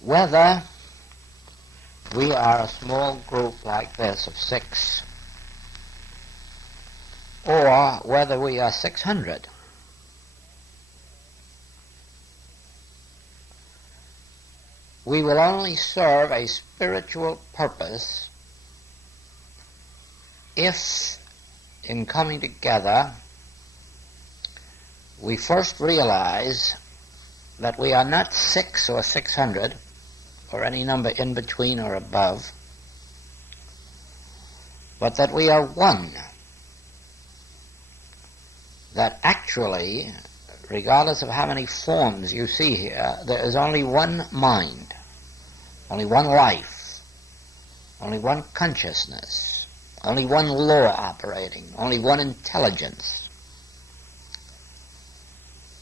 whether we are a small group like this of 6, or whether we are 600. We will only serve a spiritual purpose if, in coming together, we first realize that we are not 6 or 600, or any number in between or above, but that we are one. That actually, regardless of how many forms you see here, there is only one mind, only one life, only one consciousness, only one law operating, only one intelligence.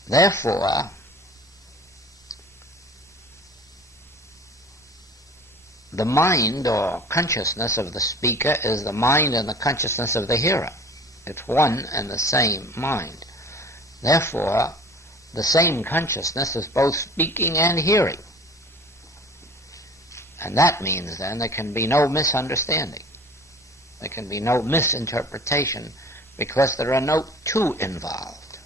Therefore, the mind or consciousness of the speaker is the mind and the consciousness of the hearer. It's one and the same mind. Therefore, the same consciousness is both speaking and hearing. And that means then there can be no misunderstanding. There can be no misinterpretation, because there are no two involved.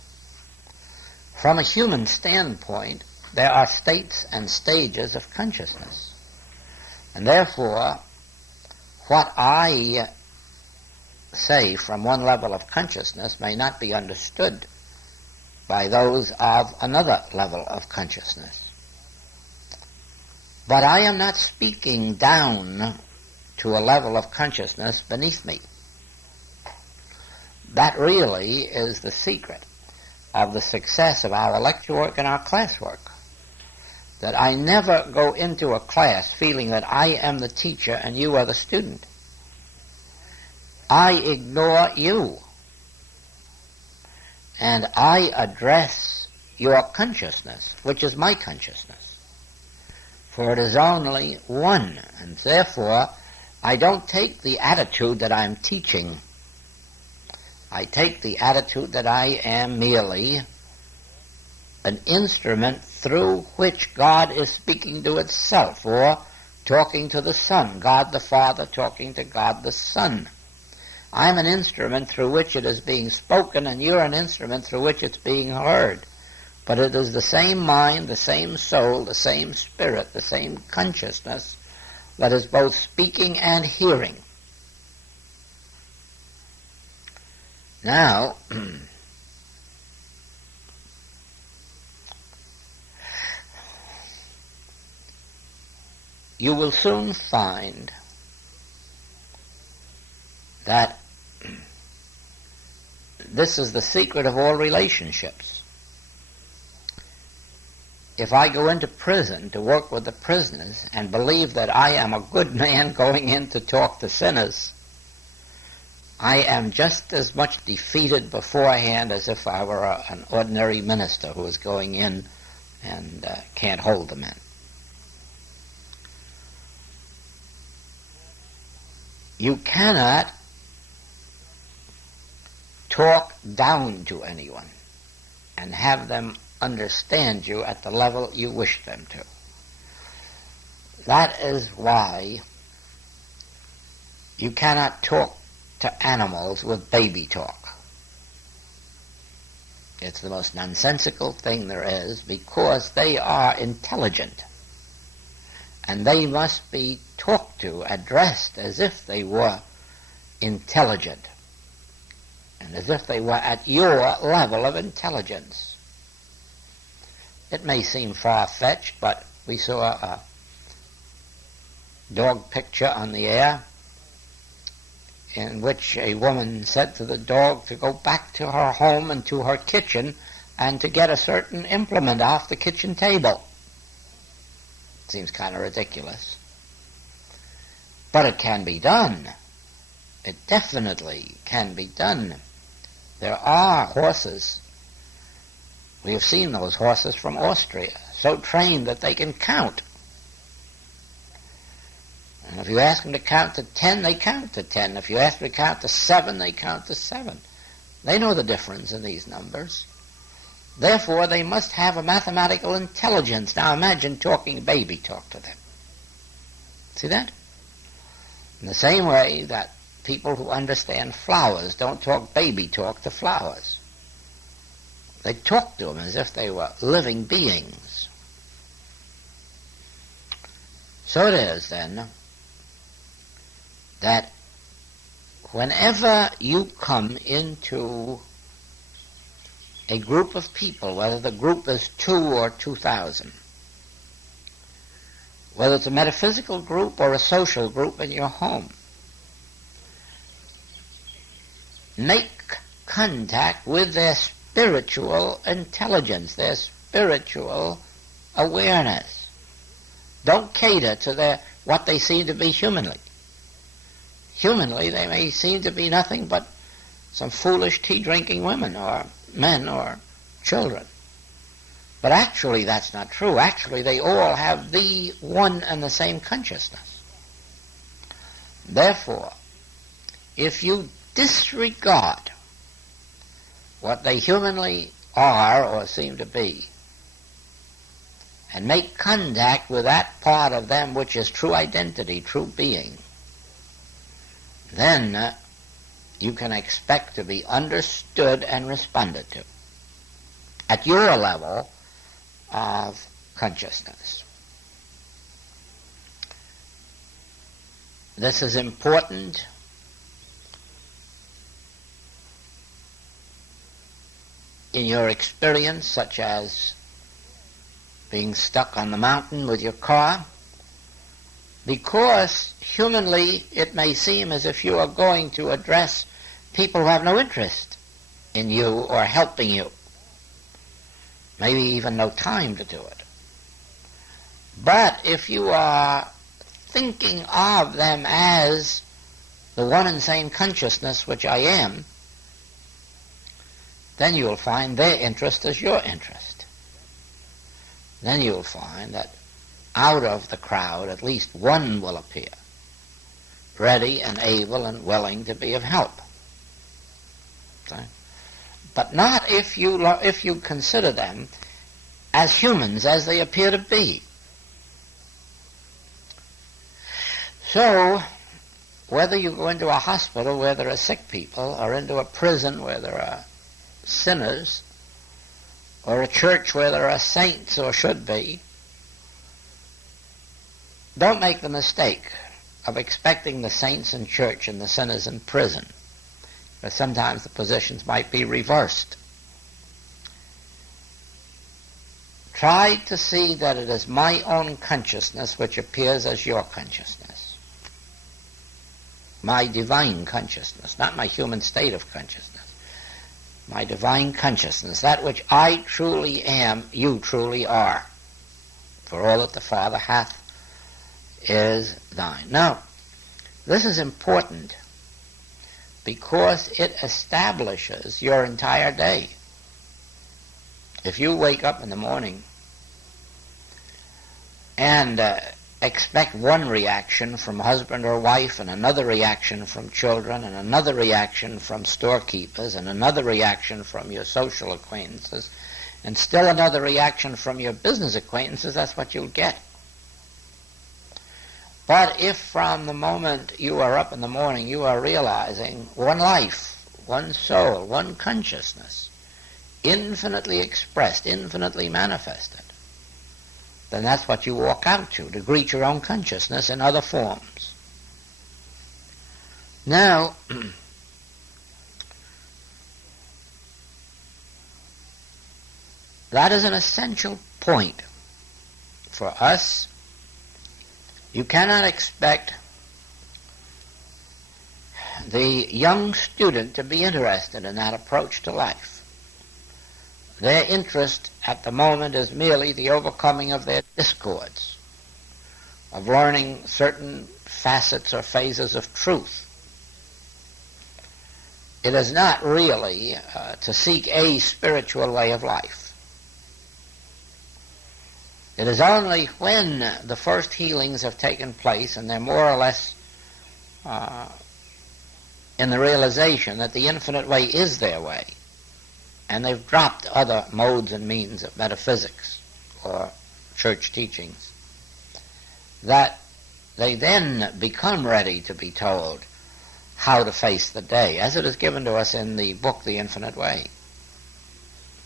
From a human standpoint, there are states and stages of consciousness. And therefore, what I say from one level of consciousness may not be understood by those of another level of consciousness. But I am not speaking down to a level of consciousness beneath me. That really is the secret of the success of our lecture work and our classwork. That I never go into a class feeling that I am the teacher and you are the student. I ignore you, and I address your consciousness, which is my consciousness. For it is only one, and therefore I don't take the attitude that I'm teaching. I take the attitude that I am merely an instrument through which God is speaking to itself, or talking to the Son, God the Father talking to God the Son. I'm an instrument through which it is being spoken, and you're an instrument through which it's being heard. But it is the same mind, the same soul, the same spirit, the same consciousness that is both speaking and hearing. Now, you will soon find that this is the secret of all relationships. If I go into prison to work with the prisoners and believe that I am a good man going in to talk to sinners, I am just as much defeated beforehand as if I were an ordinary minister who is going in and can't hold the men. You cannot talk down to anyone and have them understand you at the level you wish them to. That is why you cannot talk to animals with baby talk. It's the most nonsensical thing there is, because they are intelligent, and they must be talked to, addressed as if they were intelligent, and as if they were at your level of intelligence. It may seem far-fetched, but we saw a dog picture on the air in which a woman said to the dog to go back to her home and to her kitchen and to get a certain implement off the kitchen table. Seems kind of ridiculous. But it can be done. It definitely can be done. There are horses. We have seen those horses from Austria, so trained that they can count. And if you ask them to count to 10, they count to 10. If you ask them to count to 7, they count to 7. They know the difference in these numbers. Therefore, they must have a mathematical intelligence. Now imagine talking baby talk to them. See that? In the same way that people who understand flowers don't talk baby talk to flowers. They talk to them as if they were living beings. So it is, then, that whenever you come into a group of people, whether the group is 2 or 2,000, whether it's a metaphysical group or a social group in your home, make contact with their spiritual intelligence, their spiritual awareness. Don't cater to what they seem to be humanly. Humanly, they may seem to be nothing but some foolish tea-drinking women or men or children. But actually, that's not true. Actually, they all have the one and the same consciousness. Therefore, if you disregard what they humanly are or seem to be, and make contact with that part of them which is true identity, true being, then you can expect to be understood and responded to at your level of consciousness. This is important in your experience, such as being stuck on the mountain with your car, because humanly it may seem as if you are going to address people who have no interest in you or helping you, maybe even no time to do it. But if you are thinking of them as the one and same consciousness which I am, then you'll find their interest is your interest. Then you'll find that out of the crowd at least one will appear, ready and able and willing to be of help. Okay? But not if you consider them as humans as they appear to be. So, whether you go into a hospital where there are sick people, or into a prison where there are sinners, or a church where there are saints, or should be, don't make the mistake of expecting the saints in church and the sinners in prison, because sometimes the positions might be reversed. Try to see that it is my own consciousness which appears as your consciousness. My divine consciousness, not my human state of consciousness. My divine consciousness, that which I truly am, you truly are. For all that the Father hath is thine. Now, this is important because it establishes your entire day. If you wake up in the morning and expect one reaction from husband or wife, and another reaction from children, and another reaction from storekeepers, and another reaction from your social acquaintances, and still another reaction from your business acquaintances, that's what you'll get. But if from the moment you are up in the morning you are realizing one life, one soul, one consciousness, infinitely expressed, infinitely manifested, then that's what you walk out to greet your own consciousness in other forms. Now, that is an essential point for us. You cannot expect the young student to be interested in that approach to life. Their interest at the moment is merely the overcoming of their discords, of learning certain facets or phases of truth. It is not really to seek a spiritual way of life. It is only when the first healings have taken place and they're more or less in the realization that the infinite way is their way, and they've dropped other modes and means of metaphysics or church teachings, that they then become ready to be told how to face the day, as it is given to us in the book The Infinite Way,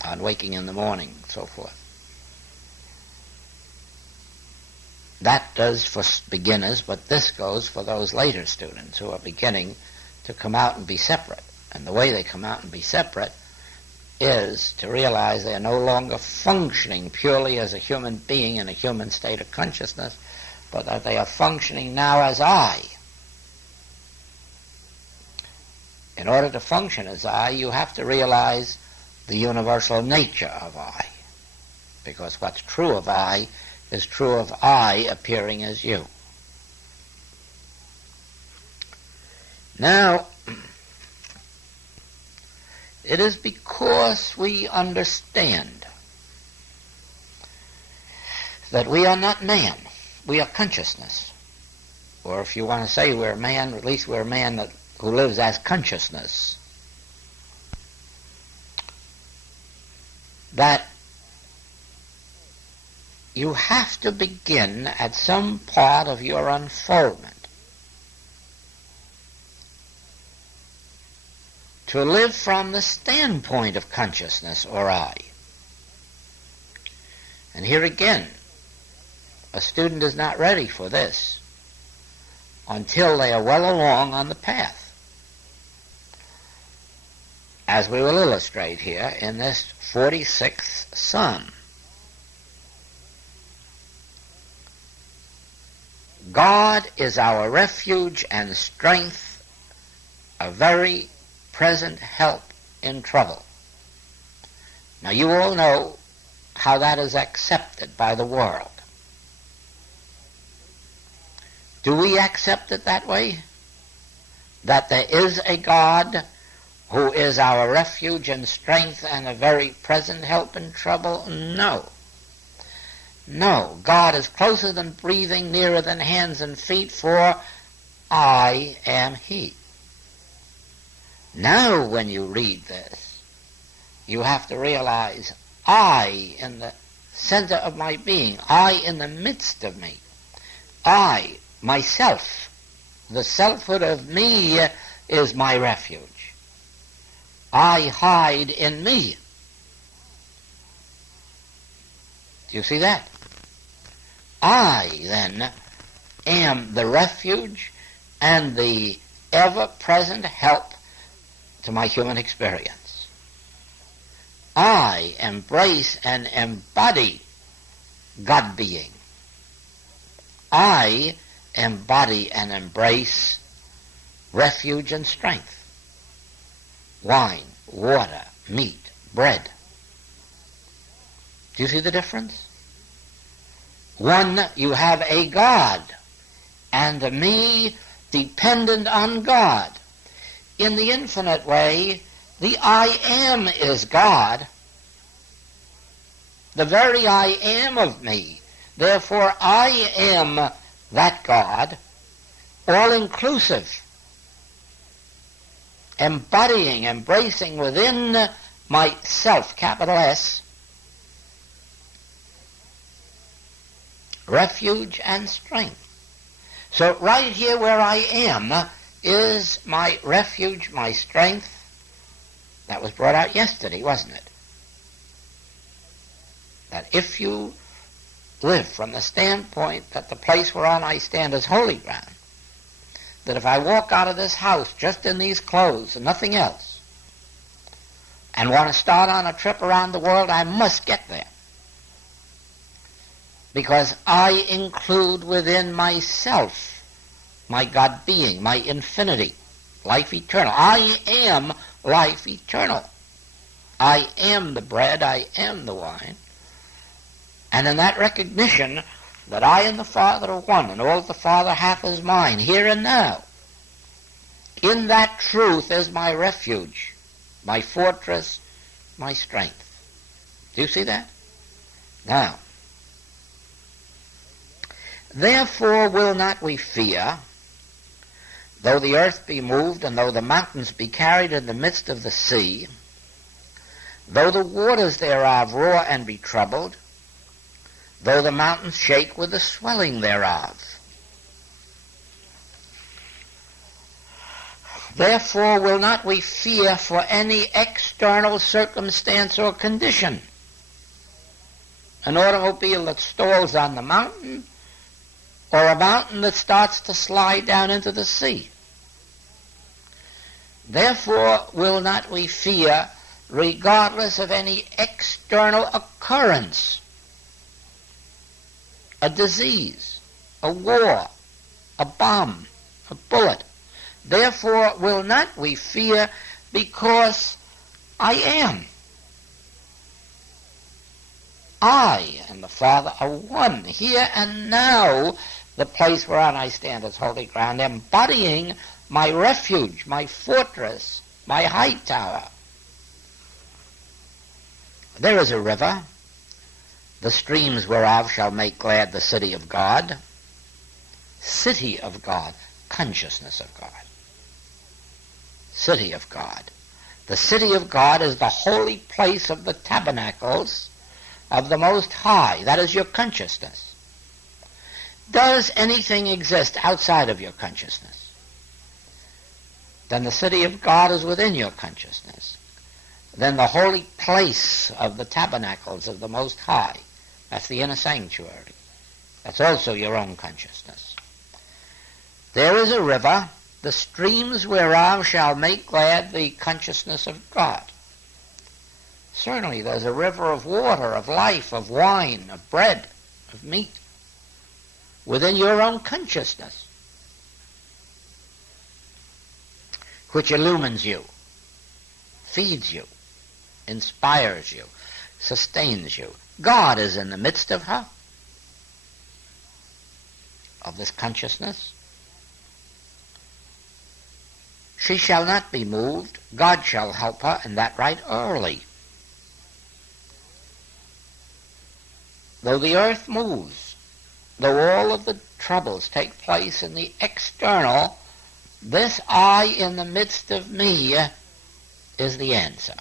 on waking in the morning, and so forth. That does for beginners, but this goes for those later students who are beginning to come out and be separate. And the way they come out and be separate is to realize they are no longer functioning purely as a human being in a human state of consciousness, but that they are functioning now as I. In order to function as I, you have to realize the universal nature of I, because what's true of I is true of I appearing as you. Now, it is because we understand that we are not man, we are consciousness. Or if you want to say we're man, at least we're a man who lives as consciousness. That you have to begin at some part of your unfoldment to live from the standpoint of consciousness or I. And here again, a student is not ready for this until they are well along on the path, as we will illustrate here in this 46th Psalm. God is our refuge and strength, a very present help in trouble. Now you all know how that is accepted by the world. Do we accept it that way? That there is a God who is our refuge and strength and a very present help in trouble? No. No, God is closer than breathing, nearer than hands and feet, for I am He. Now when you read this, you have to realize I in the center of my being, I in the midst of me, I, myself, the selfhood of me is my refuge. I hide in me. Do you see that? I, then, am the refuge and the ever-present help to my human experience. I embrace and embody God-being. I embody and embrace refuge and strength. Wine, water, meat, bread. Do you see the difference? One, you have a God, and a me dependent on God. In the infinite way, the I am is God, the very I am of me. Therefore, I am that God, all-inclusive, embodying, embracing within myself, capital S, refuge and strength. So right here where I am is my refuge, my strength. That was brought out yesterday, wasn't it? That if you live from the standpoint that the place whereon I stand is holy ground, that if I walk out of this house just in these clothes and nothing else, and want to start on a trip around the world, I must get there. Because I include within myself my God being, my infinity, life eternal. I am life eternal. I am the bread, I am the wine. And in that recognition that I and the Father are one, and all that the Father hath is mine, here and now, in that truth is my refuge, my fortress, my strength. Do you see that? Now, therefore will not we fear, though the earth be moved, and though the mountains be carried in the midst of the sea, Though the waters thereof roar and be troubled, though the mountains shake with the swelling thereof. Therefore will not we fear for any external circumstance or condition. An automobile that stalls on the mountain, or a mountain that starts to slide down into the sea. Therefore will not we fear regardless of any external occurrence, a disease, a war, a bomb, a bullet. Therefore will not we fear, because I am. I and the Father are one. Here and now, the place whereon I stand is holy ground, embodying my refuge, my fortress, my high tower. There is a river, the streams whereof shall make glad the city of God. City of God, consciousness of God. City of God. The city of God is the holy place of the tabernacles of the Most High. That is your consciousness. Does anything exist outside of your consciousness? Then the city of God is within your consciousness. Then the holy place of the tabernacles of the Most High, that's the inner sanctuary. That's also your own consciousness. There is a river, the streams whereof shall make glad the consciousness of God. Certainly there's a river of water, of life, of wine, of bread, of meat, within your own consciousness, which illumines you, feeds you, inspires you, sustains you. God is in the midst of her, of this consciousness. She shall not be moved. God shall help her, and that right early. Though the earth moves, though all of the troubles take place in the external, this I in the midst of me is the answer.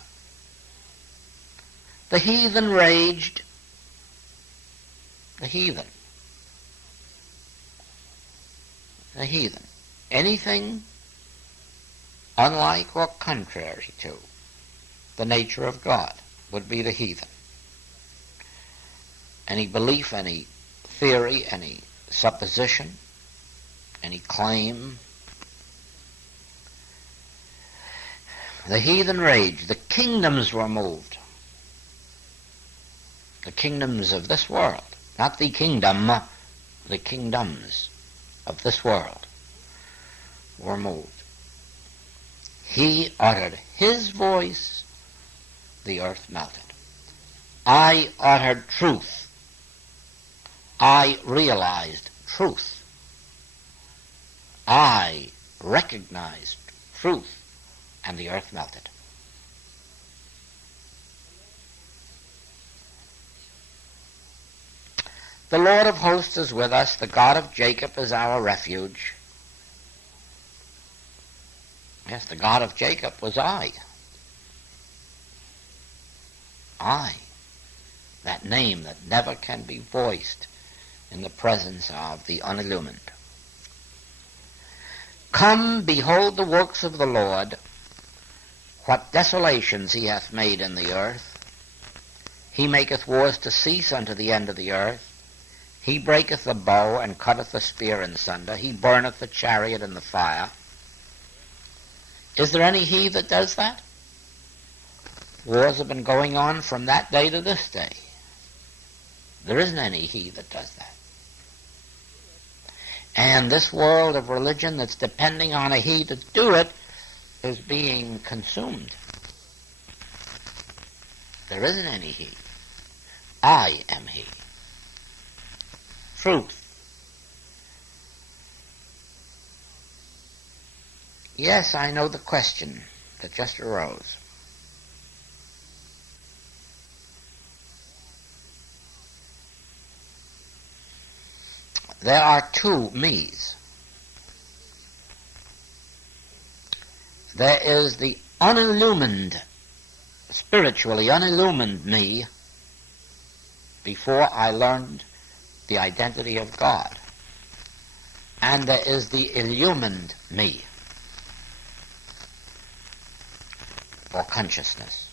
The heathen raged. The heathen. The heathen. Anything unlike or contrary to the nature of God would be the heathen. Any belief, any theory, any supposition, any claim. The heathen raged. The kingdoms were moved. The kingdoms of this world, not the kingdom, the kingdoms of this world were moved. He uttered his voice, the earth melted. I uttered truth. I realized truth. I recognized truth, and the earth melted. The Lord of hosts is with us. The God of Jacob is our refuge. Yes, the God of Jacob was I. I. That name that never can be voiced in the presence of the unillumined. Come, behold the works of the Lord, what desolations he hath made in the earth. He maketh wars to cease unto the end of the earth. He breaketh the bow and cutteth the spear in sunder. He burneth the chariot in the fire. Is there any he that does that? Wars have been going on from that day to this day. There isn't any he that does that. And this world of religion that's depending on a he to do it is being consumed. There isn't any he. I am he. Truth. Yes, I know the question that just arose. There are two me's. There is the unillumined spiritually unillumined me before I learned the identity of God. And there is the illumined me, or consciousness.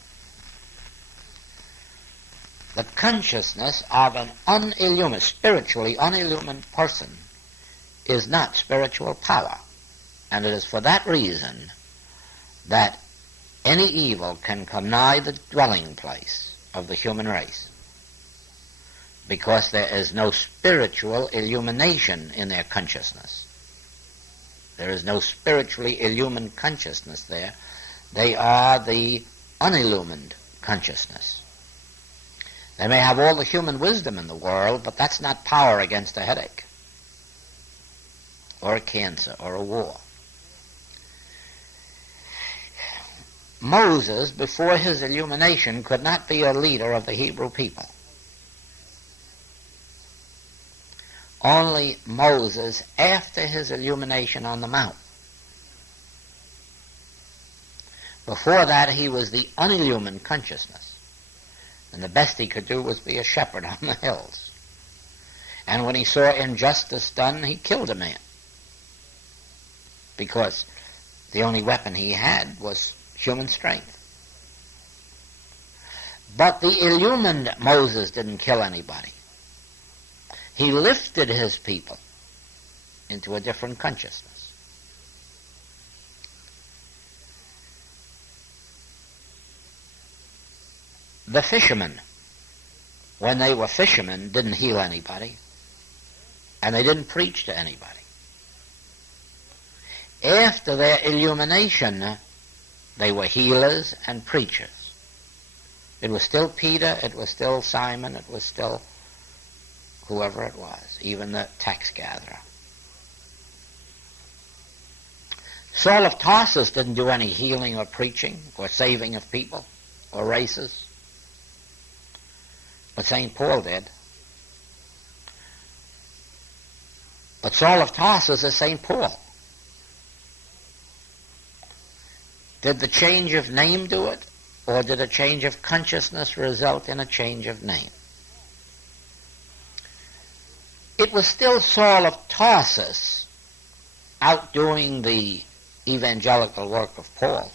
The consciousness of an unillumined, spiritually unillumined person is not spiritual power. And it is for that reason that any evil can come nigh the dwelling place of the human race, because there is no spiritual illumination in their consciousness. There is no spiritually illumined consciousness there. They are the unillumined consciousness. They may have all the human wisdom in the world, but that's not power against a headache, or a cancer, or a war. Moses, before his illumination, could not be a leader of the Hebrew people. Only Moses, after his illumination on the mount. Before that, he was the unillumined consciousness, and the best he could do was be a shepherd on the hills. And when he saw injustice done, he killed a man, because the only weapon he had was human strength. But the illumined Moses didn't kill anybody. He lifted his people into a different consciousness. The fishermen, when they were fishermen, didn't heal anybody, and they didn't preach to anybody. After their illumination, they were healers and preachers. It was still Peter, it was still Simon, it was still whoever it was, even the tax gatherer. Saul of Tarsus didn't do any healing or preaching or saving of people or races, but St. Paul did. But Saul of Tarsus is St. Paul. Did the change of name do it, or did a change of consciousness result in a change of name? It was still Saul of Tarsus outdoing the evangelical work of Paul,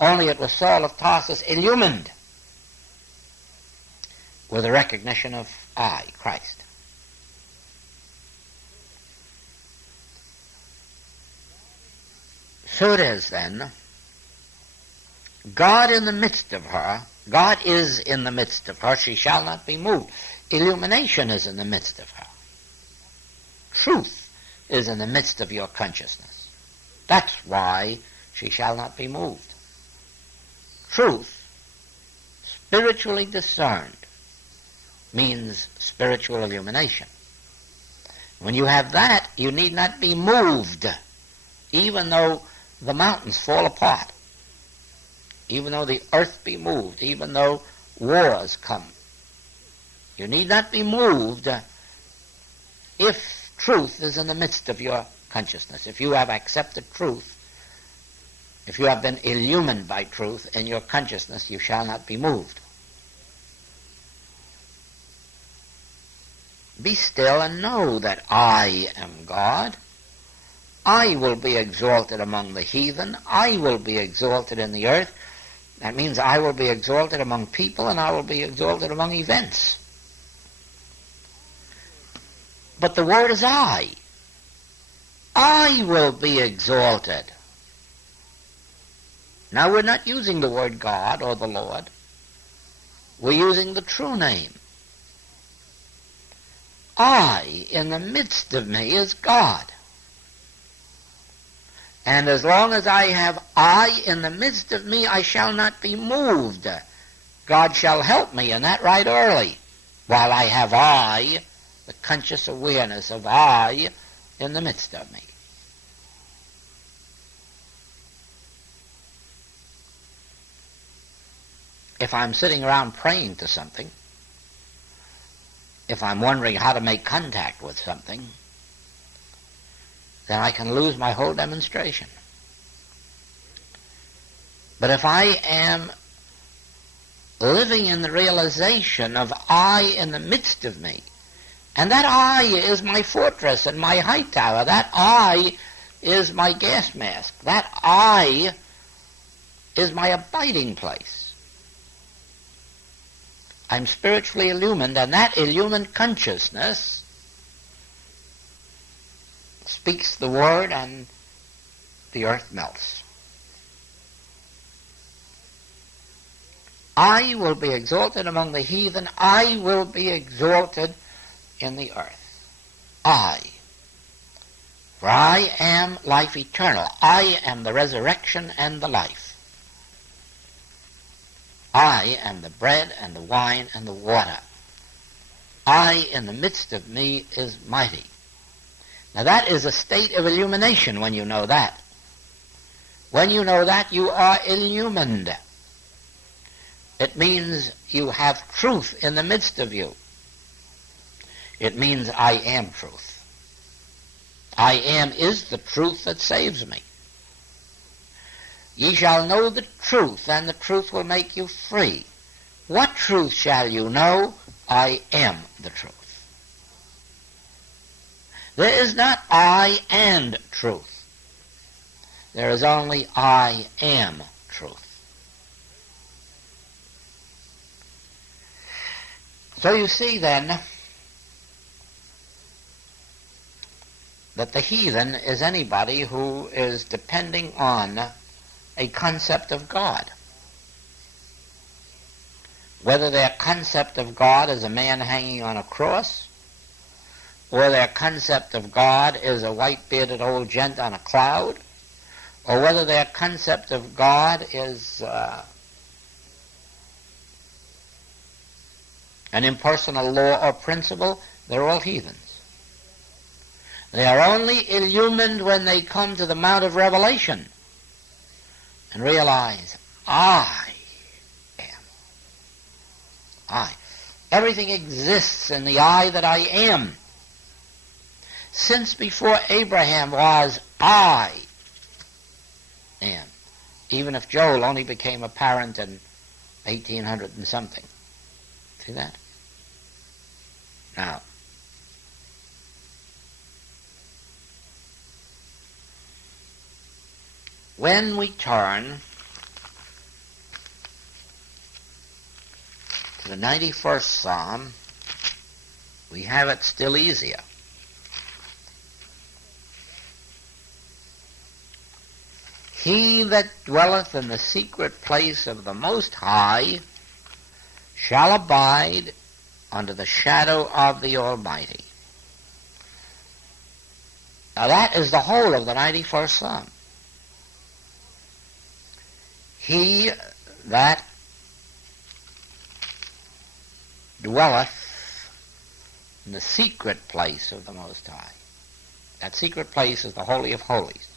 only it was Saul of Tarsus illumined with the recognition of I, Christ. So it is then, God in the midst of her, God is in the midst of her, she shall not be moved. Illumination is in the midst of her. Truth is in the midst of your consciousness. That's why she shall not be moved. Truth, spiritually discerned, means spiritual illumination. When you have that, you need not be moved, even though the mountains fall apart, even though the earth be moved, even though wars come. You need not be moved if truth is in the midst of your consciousness. If you have accepted truth, if you have been illumined by truth in your consciousness, you shall not be moved. Be still and know that I am God. I will be exalted among the heathen. I will be exalted in the earth. That means I will be exalted among people, and I will be exalted among events. But the word is I. I will be exalted. Now we're not using the word God or the Lord. We're using the true name. I, in the midst of me, is God. And as long as I have I in the midst of me, I shall not be moved. God shall help me in that right early, while I have I, the conscious awareness of I, in the midst of me. If I'm sitting around praying to something, if I'm wondering how to make contact with something, then I can lose my whole demonstration. But if I am living in the realization of I in the midst of me. And that I is my fortress and my high tower. That I is my gas mask. That I is my abiding place. I'm spiritually illumined, and that illumined consciousness speaks the word and the earth melts. I will be exalted among the heathen. I will be exalted in the earth. I. For I am life eternal. I am the resurrection and the life. I am the bread and the wine and the water. I in the midst of me is mighty. Now that is a state of illumination when you know that. When you know that, you are illumined. It means you have truth in the midst of you. It means I am truth. I am is the truth that saves me. Ye shall know the truth, and the truth will make you free. What truth shall you know? I am the truth. There is not I and truth. There is only I am truth. So you see then that the heathen is anybody who is depending on a concept of God. Whether their concept of God is a man hanging on a cross, or their concept of God is a white-bearded old gent on a cloud, or whether their concept of God is an impersonal law or principle, they're all heathens. They are only illumined when they come to the Mount of Revelation and realize, I am. I. Everything exists in the I that I am. Since before Abraham was, I am. Even if Joel only became apparent in 1800 and something. See that? Now, when we turn to the 91st Psalm, we have it still easier. He that dwelleth in the secret place of the Most High shall abide under the shadow of the Almighty. Now that is the whole of the 91st Psalm. He that dwelleth in the secret place of the Most High. That secret place is the Holy of Holies.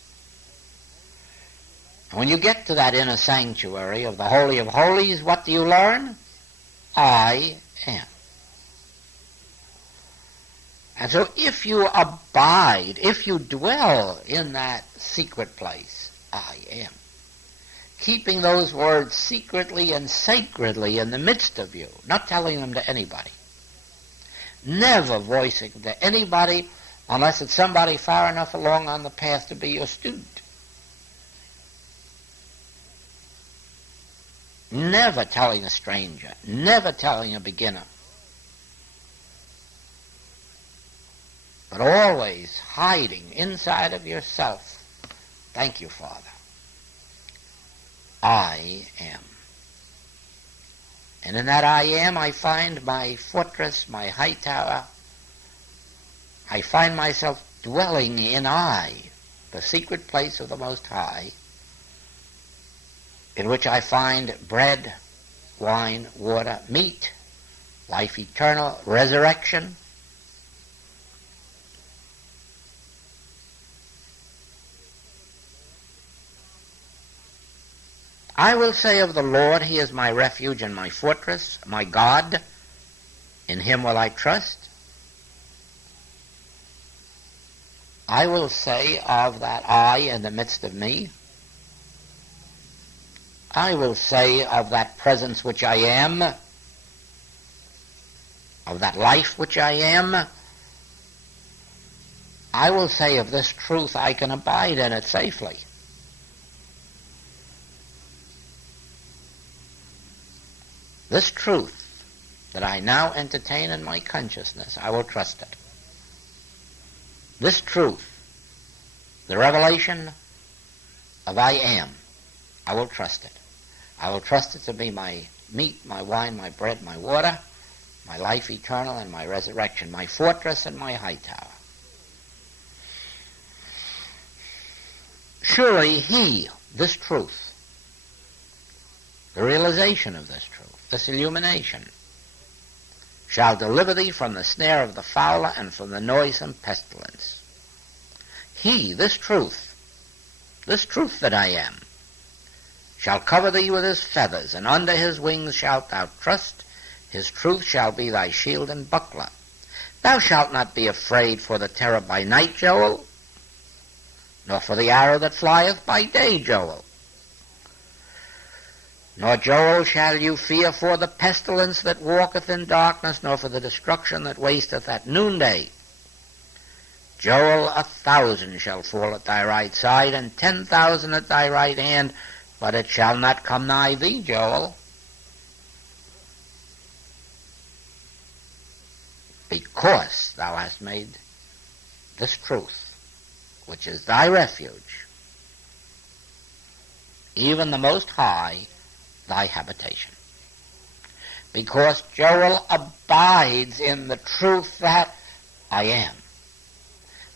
And when you get to that inner sanctuary of the Holy of Holies, what do you learn? I am. And so if you abide, if you dwell in that secret place, I am, keeping those words secretly and sacredly in the midst of you, not telling them to anybody, never voicing them to anybody unless it's somebody far enough along on the path to be your student. Never telling a stranger, never telling a beginner, but always hiding inside of yourself. Thank you, Father. I am. And in that I am, I find my fortress, my high tower. I find myself dwelling in I, the secret place of the Most High, in which I find bread, wine, water, meat, life eternal, resurrection. I will say of the Lord, He is my refuge and my fortress, my God. In Him will I trust. I will say of that I in the midst of me, I will say of that presence which I am, of that life which I am, I will say of this truth I can abide in it safely. This truth that I now entertain in my consciousness, I will trust it. This truth, the revelation of I am, I will trust it. I will trust it to be my meat, my wine, my bread, my water, my life eternal, and my resurrection, my fortress and my high tower. Surely he, this truth, the realization of this truth, this illumination, shall deliver thee from the snare of the fowler and from the noisome pestilence. He, this truth that I am, shall cover thee with his feathers, and under his wings shalt thou trust. His truth shall be thy shield and buckler. Thou shalt not be afraid for the terror by night, Joel, nor for the arrow that flieth by day, Joel. Nor, Joel, shall you fear for the pestilence that walketh in darkness, nor for the destruction that wasteth at noonday. Joel, 1,000 shall fall at thy right side, and 10,000 at thy right hand, but it shall not come nigh thee, Joel. Because thou hast made this truth, which is thy refuge, even the Most High, thy habitation. Because Joel abides in the truth that I am.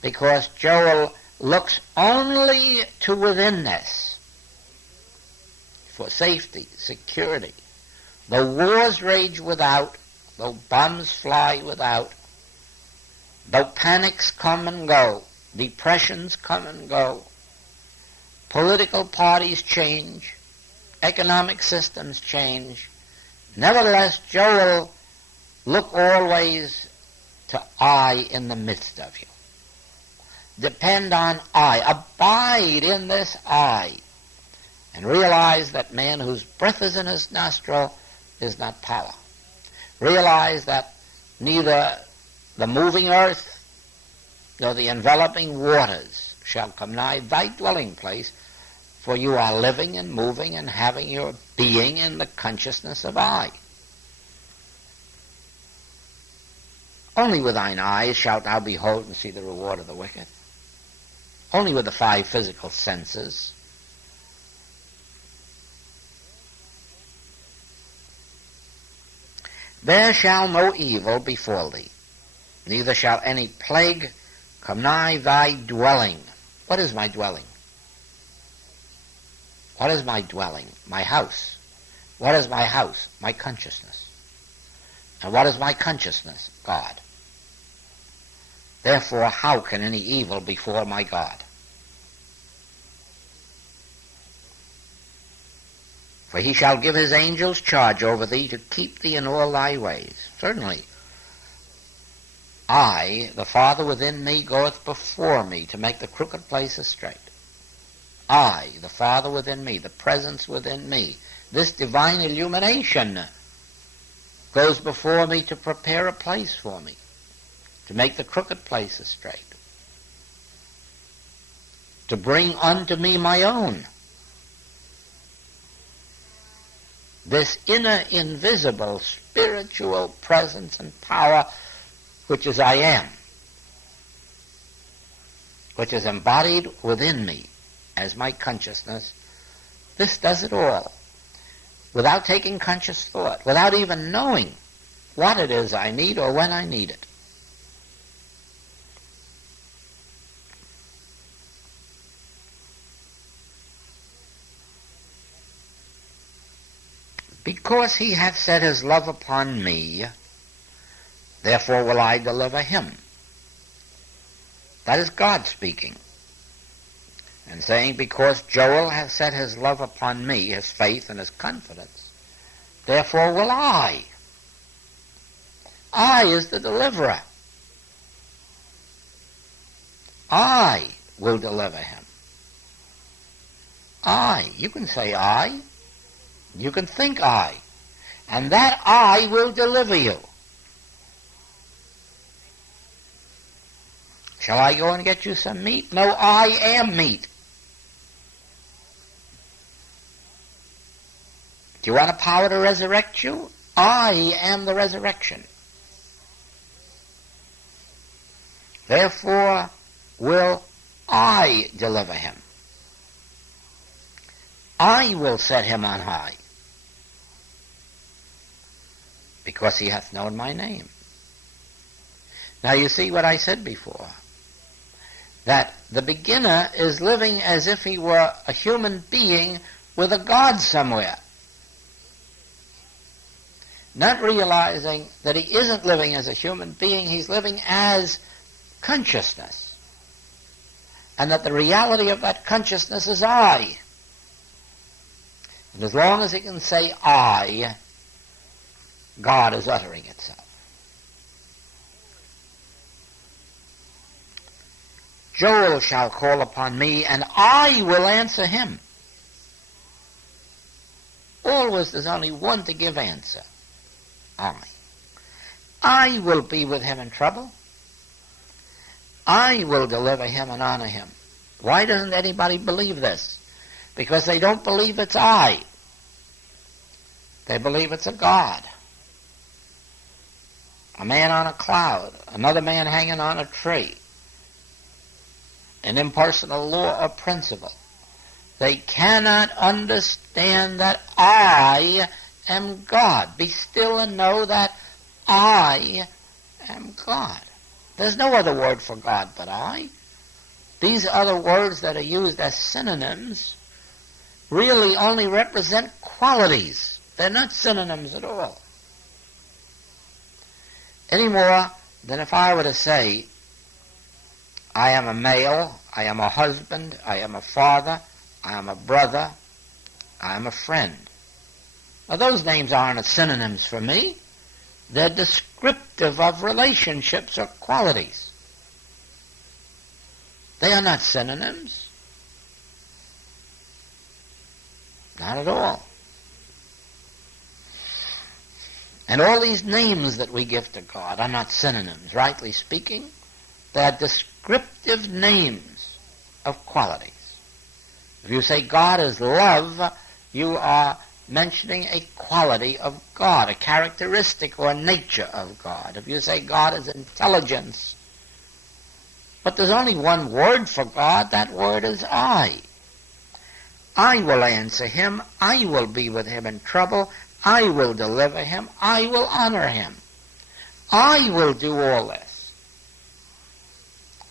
Because Joel looks only to withinness for safety, security. Though wars rage without, though bombs fly without, though panics come and go, depressions come and go, political parties change, economic systems change, nevertheless Joel look always to I in the midst of you. Depend on I. Abide in this I. And realize that man whose breath is in his nostril is not power. Realize that neither the moving earth nor the enveloping waters shall come nigh thy dwelling place, for you are living and moving and having your being in the consciousness of I. Only with thine eyes shalt thou behold and see the reward of the wicked. Only with the 5 physical senses. There shall no evil befall thee, neither shall any plague come nigh thy dwelling. What is my dwelling? What is my dwelling? My house. What is my house? My consciousness. And what is my consciousness? God. Therefore, how can any evil befall my God? For he shall give his angels charge over thee to keep thee in all thy ways. Certainly, I, the Father within me, goeth before me to make the crooked places straight. I, the Father within me, the presence within me, this divine illumination goes before me to prepare a place for me, to make the crooked places straight, to bring unto me my own. This inner, invisible, spiritual presence and power which is I am, which is embodied within me as my consciousness, this does it all, without taking conscious thought, without even knowing what it is I need or when I need it. Because he hath set his love upon me, therefore will I deliver him. That is God speaking, and saying, because Joel hath set his love upon me, his faith and his confidence, therefore will I. I is the deliverer. I will deliver him. I. You can say I. You can think I, and that I will deliver you. Shall I go and get you some meat? No, I am meat. Do you want a power to resurrect you? I am the resurrection. Therefore will I deliver him. I will set him on high, because he hath known my name. Now you see what I said before, that the beginner is living as if he were a human being with a God somewhere, not realizing that he isn't living as a human being, he's living as consciousness, and that the reality of that consciousness is I. And as long as he can say I, God is uttering itself. Joel shall call upon me, and I will answer him. Always there's only one to give answer. I will be with him in trouble. I will deliver him and honor him. Why doesn't anybody believe this? Because they don't believe it's I. They believe it's a God. A man on a cloud, another man hanging on a tree, an impersonal law or principle. They cannot understand that I am God. Be still and know that I am God. There's no other word for God but I. These other words that are used as synonyms really only represent qualities. They're not synonyms at all. Any more than if I were to say, I am a male, I am a husband, I am a father, I am a brother, I am a friend. Now those names aren't synonyms for me. They're descriptive of relationships or qualities. They are not synonyms. Not at all. And all these names that we give to God are not synonyms, rightly speaking. They are descriptive names of qualities. If you say God is love, you are mentioning a quality of God, a characteristic or nature of God. If you say God is intelligence, but there's only one word for God, that word is I. I will answer him, I will be with him in trouble, I will deliver him, I will honor him. I will do all this.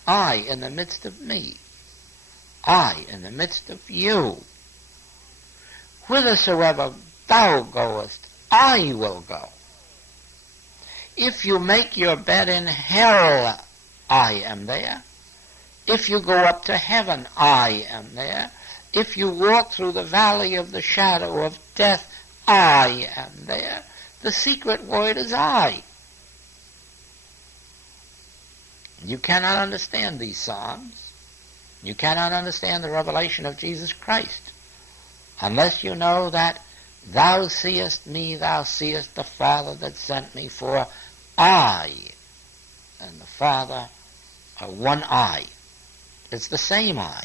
I in the midst of me. I in the midst of you. Whithersoever thou goest, I will go. If you make your bed in hell, I am there. If you go up to heaven, I am there. If you walk through the valley of the shadow of death, I am there. The secret word is I. You cannot understand these Psalms. You cannot understand the revelation of Jesus Christ unless you know that thou seest me, thou seest the Father that sent me, for I and the Father are one I. It's the same I.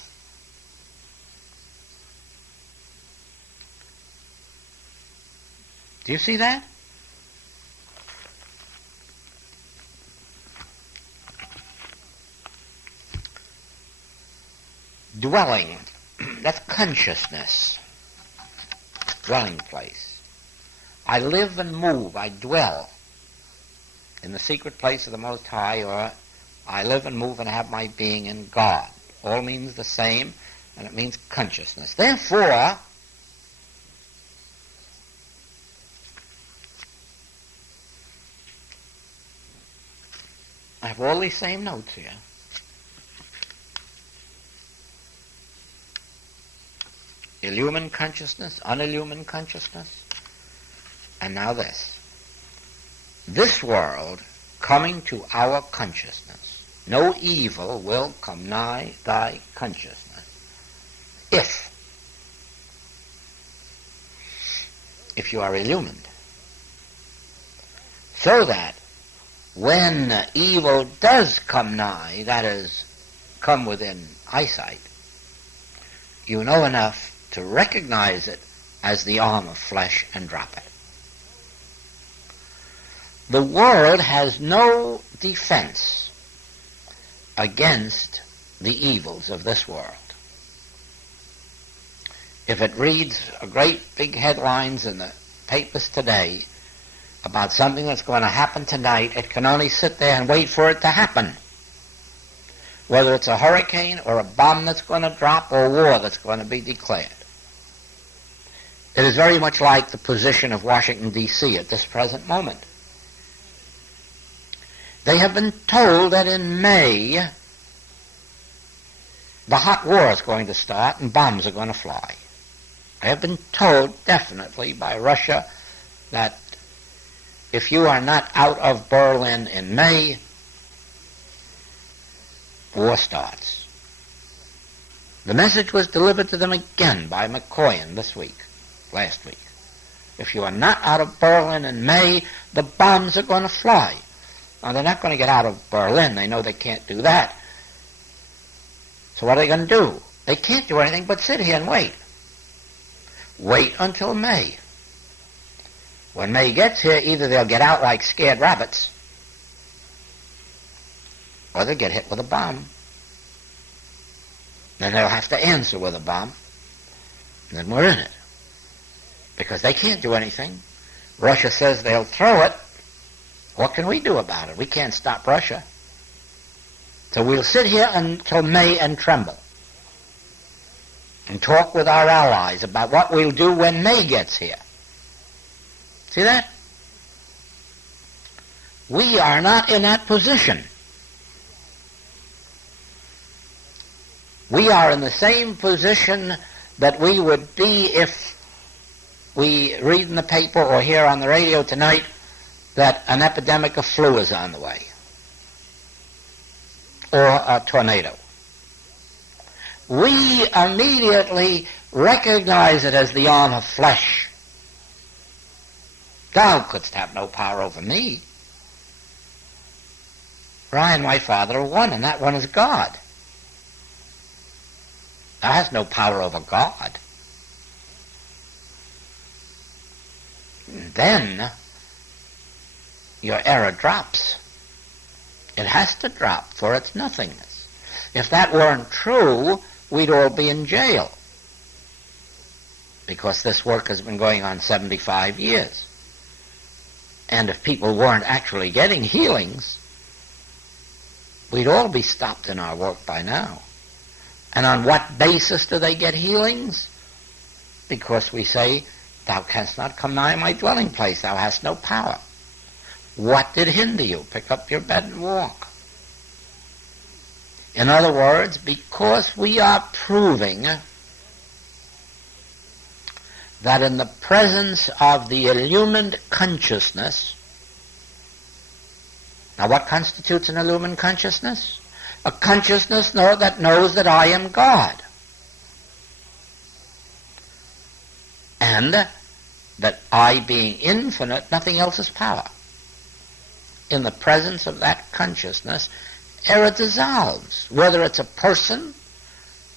Do you see that? Dwelling, that's consciousness. Dwelling place. I live and move, I dwell in the secret place of the Most High, or I live and move and have my being in God. All means the same, and it means consciousness. Therefore, I have all these same notes here. Illumined consciousness, unillumined consciousness, and now this. This world coming to our consciousness, no evil will come nigh thy consciousness, if if you are illumined. So that when evil does come nigh, that is, come within eyesight, you know enough to recognize it as the arm of flesh and drop it. The world has no defense against the evils of this world. If it reads great big headlines in the papers today about something that's going to happen tonight, it can only sit there and wait for it to happen. Whether it's a hurricane or a bomb that's going to drop or war that's going to be declared. It is very much like the position of Washington, D.C. at this present moment. They have been told that in May the hot war is going to start and bombs are going to fly. They have been told definitely by Russia that if you are not out of Berlin in May, war starts. The message was delivered to them again by McCoyan last week. If you are not out of Berlin in May, the bombs are going to fly. Now, they're not going to get out of Berlin. They know they can't do that. So what are they going to do? They can't do anything but sit here and wait. Wait until May. When May gets here, either they'll get out like scared rabbits, or they'll get hit with a bomb. Then they'll have to answer with a bomb. And then we're in it. Because they can't do anything. Russia says they'll throw it. What can we do about it? We can't stop Russia. So we'll sit here until May and tremble. And talk with our allies about what we'll do when May gets here. See that? We are not in that position. We are in the same position that we would be if we read in the paper or hear on the radio tonight that an epidemic of flu is on the way, or a tornado. We immediately recognize it as the arm of flesh. Thou couldst have no power over me. For I and my Father are one, and that one is God. Thou hast no power over God. And then your error drops. It has to drop for its nothingness. If that weren't true, we'd all be in jail. Because this work has been going on 75 years. And if people weren't actually getting healings, we'd all be stopped in our work by now. And on what basis do they get healings? Because we say, thou canst not come nigh my dwelling place, thou hast no power. What did hinder you? Pick up your bed and walk. In other words, because we are proving that in the presence of the illumined consciousness, now what constitutes an illumined consciousness? A consciousness that knows that I am God. And that I being infinite, nothing else is power. In the presence of that consciousness, error dissolves, whether it's a person,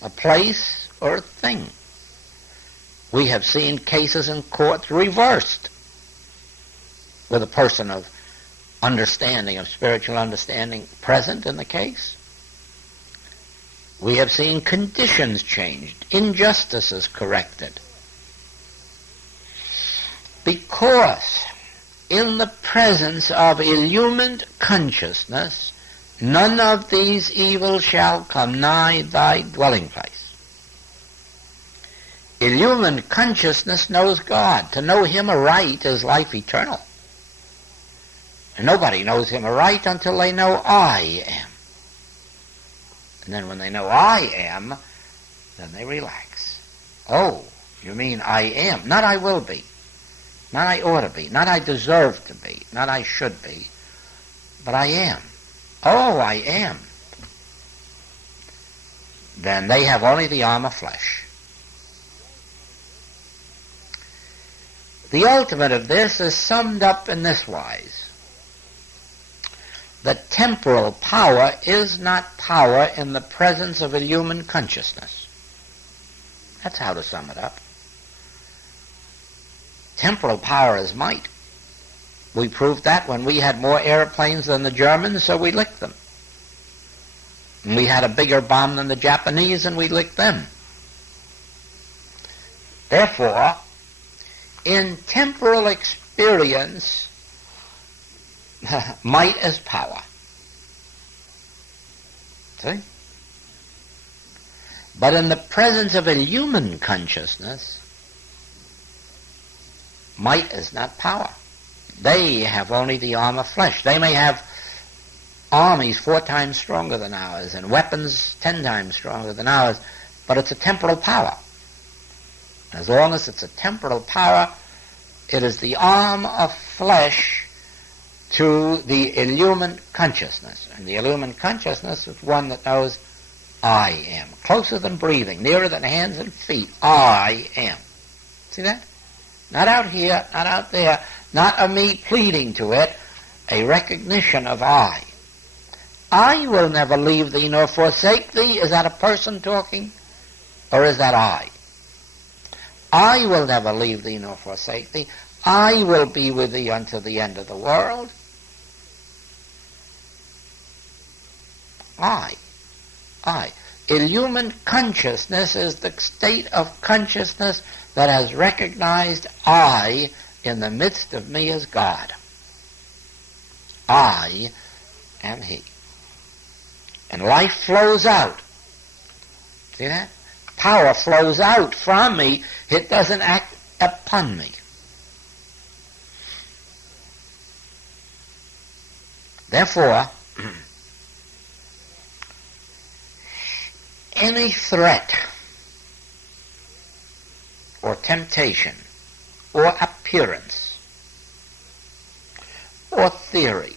a place, or a thing. We have seen cases in courts reversed with a person of understanding, of spiritual understanding present in the case. We have seen conditions changed, injustices corrected. Because in the presence of illumined consciousness, none of these evils shall come nigh thy dwelling place. Illumined consciousness knows God. To know him aright is life eternal. And nobody knows him aright until they know I am. And then when they know I am, then they relax. Oh, you mean I am. Not I will be. Not I ought to be. Not I deserve to be. Not I should be. But I am. Oh, I am. Then they have only the arm of flesh. The ultimate of this is summed up in this wise. The temporal power is not power in the presence of illumined consciousness. That's how to sum it up. Temporal power is might. We proved that when we had more airplanes than the Germans, so we licked them. And we had a bigger bomb than the Japanese, and we licked them. Therefore, in temporal experience, might is power. See? But in the presence of illumined consciousness, might is not power. They have only the arm of flesh. They may have armies 4 times stronger than ours and weapons 10 times stronger than ours, but it's a temporal power. As long as it's a temporal power, it is the arm of flesh to the illumined consciousness. And the illumined consciousness is one that knows I am. Closer than breathing, nearer than hands and feet, I am. See that? Not out here, not out there, not a me pleading to it, a recognition of I. I will never leave thee nor forsake thee. Is that a person talking? Or is that I? I will never leave thee nor forsake thee. I will be with thee unto the end of the world. I. Illumined consciousness is the state of consciousness that has recognized I in the midst of me as God. I am He. And life flows out. See that? Power flows out from me. It doesn't act upon me. Therefore, any threat or temptation or appearance or theory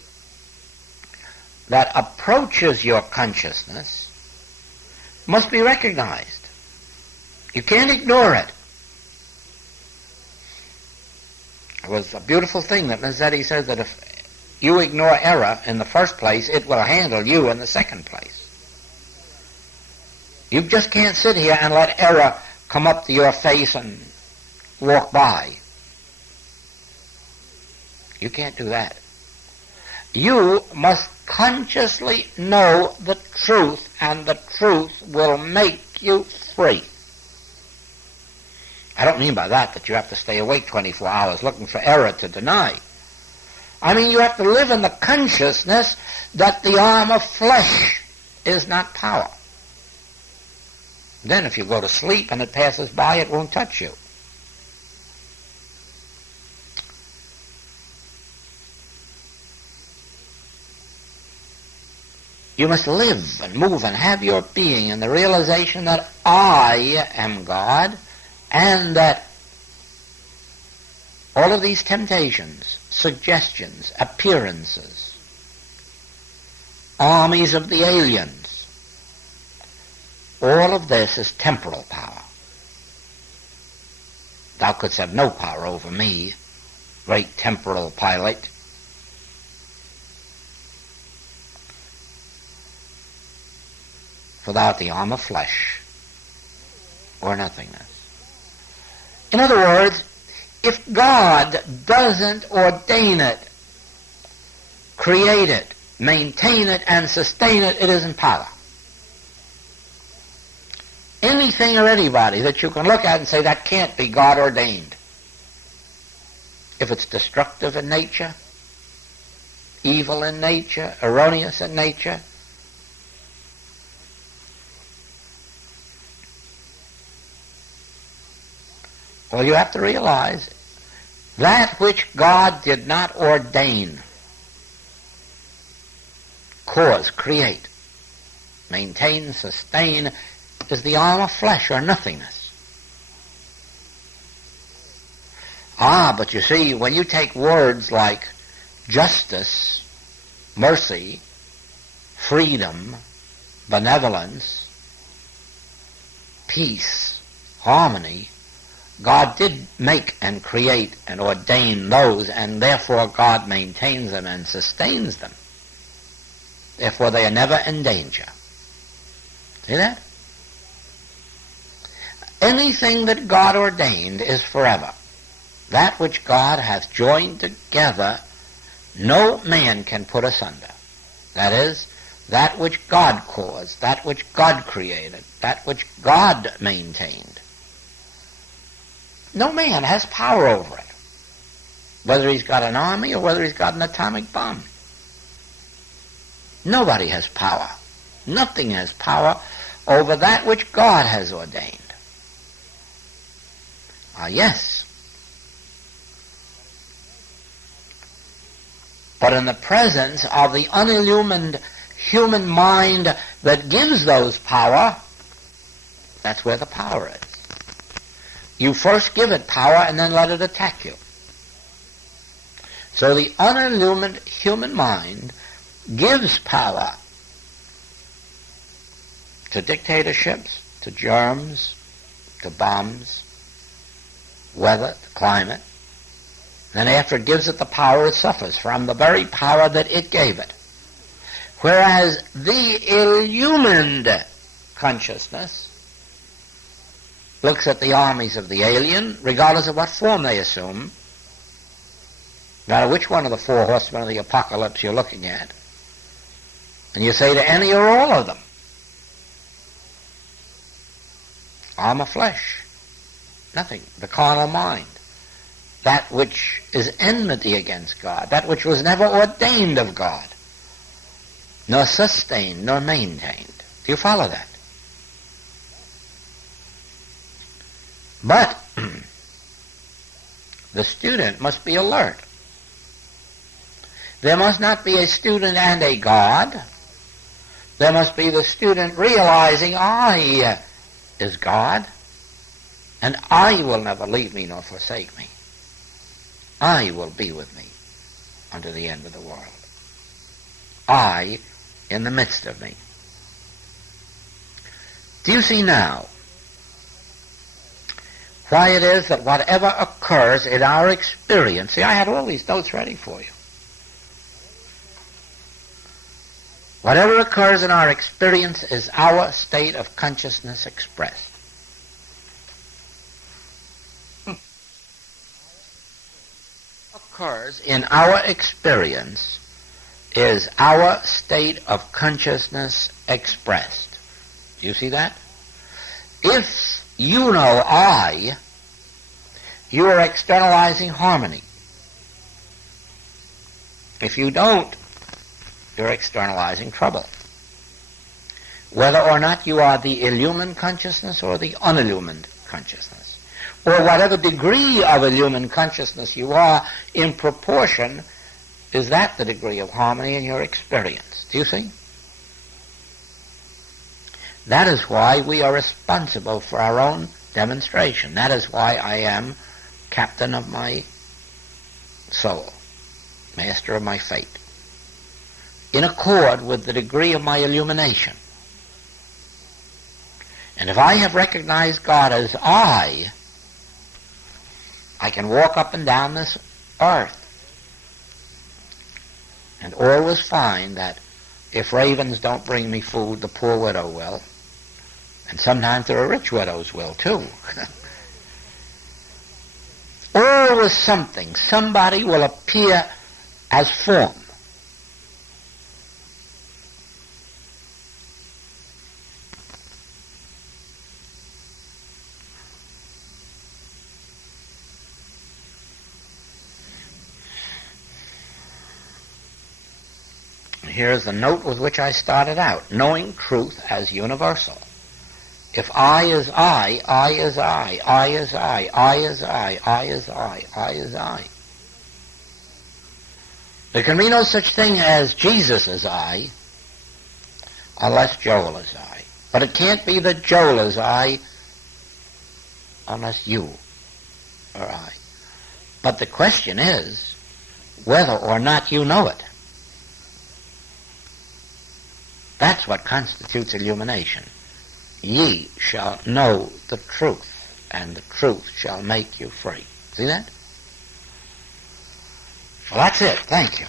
that approaches your consciousness must be recognized. You can't ignore it. It was a beautiful thing that Mazzetti says that if you ignore error in the first place, it will handle you in the second place. You just can't sit here and let error come up to your face and walk by. You can't do that. You must consciously know the truth, and the truth will make you free. I don't mean by that you have to stay awake 24 hours looking for error to deny. I mean you have to live in the consciousness that the arm of flesh is not power. Then if you go to sleep and it passes by, it won't touch you. You must live and move and have your being in the realization that I am God, and that all of these temptations, suggestions, appearances, armies of the aliens, all of this is temporal power. Thou couldst have no power over me, great temporal pilot. For thou art the arm of flesh, or nothingness. In other words, if God doesn't ordain it, create it, maintain it, and sustain it, it isn't power. Anything or anybody that you can look at and say that can't be God ordained. If it's destructive in nature, evil in nature, erroneous in nature, well, you have to realize that which God did not ordain, cause, create, maintain, sustain, is the arm of flesh or nothingness. But you see, when you take words like justice, mercy, freedom, benevolence, peace, harmony, God did make and create and ordain those, and therefore God maintains them and sustains them. Therefore they are never in danger. See that? Anything that God ordained is forever. That which God hath joined together, no man can put asunder. That is, that which God caused, that which God created, that which God maintained. No man has power over it, whether he's got an army or whether he's got an atomic bomb. Nobody has power. Nothing has power over that which God has ordained. Ah, yes. But in the presence of the unillumined human mind that gives those power, that's where the power is. You first give it power and then let it attack you. So the unillumined human mind gives power to dictatorships, to germs, to bombs, weather, to climate. Then after it gives it the power, it suffers from the very power that it gave it. Whereas the illumined consciousness looks at the armies of the alien, regardless of what form they assume, no matter which one of the four horsemen of the apocalypse you're looking at, and you say to any or all of them, arm of flesh, nothing, the carnal mind, that which is enmity against God, that which was never ordained of God, nor sustained, nor maintained. Do you follow that? But the student must be alert. There must not be a student and a God. There must be the student realizing I is God, and I will never leave me nor forsake me. I will be with me unto the end of the world. I in the midst of me. Do you see now why it is that whatever occurs in our experience, see, I had all these notes ready for you. Whatever occurs in our experience is our state of consciousness expressed. Occurs in our experience is our state of consciousness expressed. Do you see that? If you know I, you are externalizing harmony. If you don't, you're externalizing trouble. Whether or not you are the illumined consciousness or the unillumined consciousness, or whatever degree of illumined consciousness you are, in proportion is that the degree of harmony in your experience. Do you see? That is why we are responsible for our own demonstration. That is why I am captain of my soul, master of my fate, in accord with the degree of my illumination. And if I have recognized God as I can walk up and down this earth and always find that if ravens don't bring me food, the poor widow will. And sometimes there are rich widows will too. Always something, somebody will appear as form. Here's the note with which I started out, knowing truth as universal. If I is I, I is I, I is I, I is I, I is I, I is I. There can be no such thing as Jesus is I, unless Joel is I. But it can't be that Joel is I, unless you are I. But the question is whether or not you know it. That's what constitutes illumination. Ye shall know the truth. and the truth shall make you free. See that? Well, that's it. Thank you.